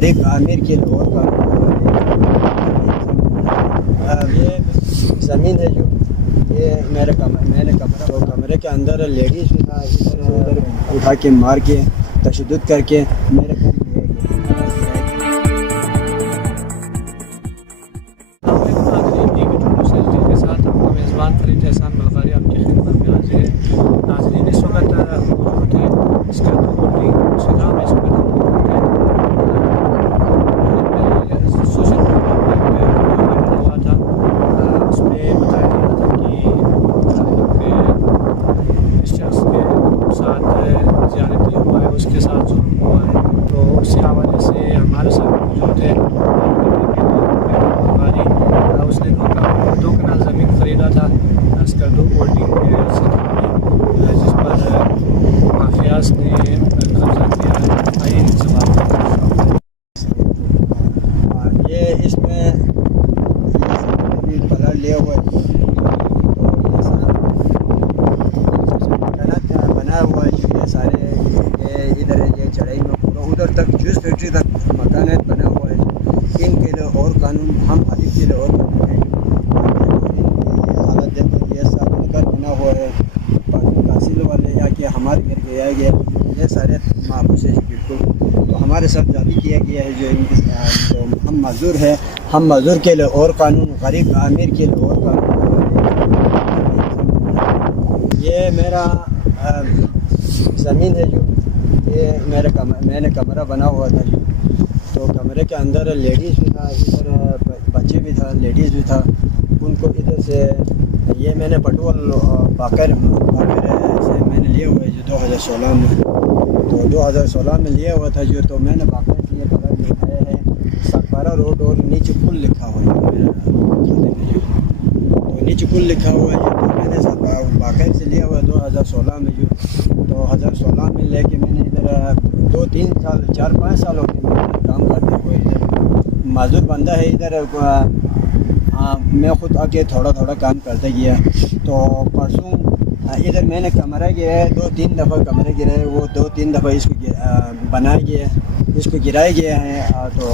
ایک عامر کے لوگوں کا یہ زمین ہے جو یہ میں نے کمرہ وہ کمرے کے اندر لیڈیز بھی تھا، ادھر ادھر اٹھا کے مار کے تشدد کر کے میرے گھر کے ساتھ آپ کا میزبان فرید احسان بلغاری آپ کی خدمت میں حاضر ہے۔ ناظرین اس وقت موجود ہے اس کا انسٹاگرام اس وقت ہم موجود ہے سوشل میڈیا پر بنا ہوا تھا، اس میں بتایا جا رہا تھا کہ اس شخص کے ساتھ زیادتی ہوا ہے، اس کے ساتھ ظلم ہوا ہے، تو اس کے حوالے سے ہمارے ساتھ موجود ہے اس نے 2 کنال زمین خریدا تھا اسکردو ہولڈنگ سے، جس پر مافیاز نے قبضہ کیا ہے۔ آئیے ان سے بات کرتے ہیں۔ یہ اس میں کلر لیے ہوئے بنا ہوا ہے، یہ سارے یہ ادھر یہ چڑھائی میں پورا ادھر تک جوس فیکٹری تک مکانات بنا ہوا ہے۔ ان کے لیے اور قانون ہم حریف کے لیے اور قانون ہے، حالت دیکھو یہ سارا گھر بنا ہوا ہے، تحصیل والے یا کہ ہمارے گھر کے یا گیا یہ سارے محفوظ ہے بالکل۔ تو ہمارے ساتھ زیادتی کیا گیا ہے، جو ہم معذور ہیں، ہم معذور کے لیے اور قانون، غریب امیر کے لیے اور قانون۔ یہ میرا زمین ہے جو یہ میں نے کمرہ بنا ہوا تھا جو، تو کمرے کے اندر لیڈیز بھی تھا، ادھر بچے بھی تھا، لیڈیز بھی تھا، ان کو ادھر سے یہ میں نے پٹول باقر سے میں نے لیا ہوا ہے جو 2016 میں، تو 2016 میں لیا ہوا تھا جو، تو میں نے باقر سے یہ کلر لکھایا ہے سکپارہ روڈ اور نیچے پل لکھا ہوا ہے، تو نیچے پل لکھا ہوا ہے، تو میں نے باقر سے لیا ہوا ہے 2016 میں جو، 2016 میں لے کے میں نے ادھر 2-3 سال 4-5 سال ہو گئے میں کام کرتے ہوئے، ادھر معذور بندہ ہے ادھر، میں خود آ کے تھوڑا کام کرتا گیا، تو پرسوں ادھر میں نے کمرہ گیا ہے 2-3 دفعہ کمرے گرائے، وہ 2-3 دفعہ اس کو بنایا گیا ہے، اس کو گرایا گیا ہے، تو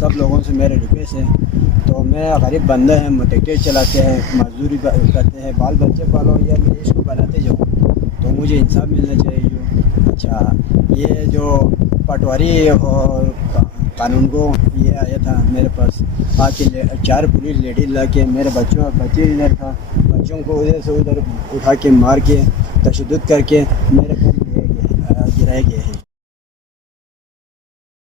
سب لوگوں سے میرے ریکویسٹ ہے، تو میں غریب بندہ ہے، ٹریکٹر چلاتے ہیں، مزدوری کرتے ہیں، بال بچے پالو، یا میں اس کو بناتے جاؤں، تو مجھے انصاف ملنا چاہیے جو۔ اچھا یہ جو پٹواری اور قانون کو یہ آیا تھا میرے پاس آ کے 4 پولیس لیڈیز لا کے میرے بچے ادھر تھا، بچوں کو ادھر سے ادھر اٹھا کے مار کے تشدد کر کے میرے گھر گرائے گئے ہیں۔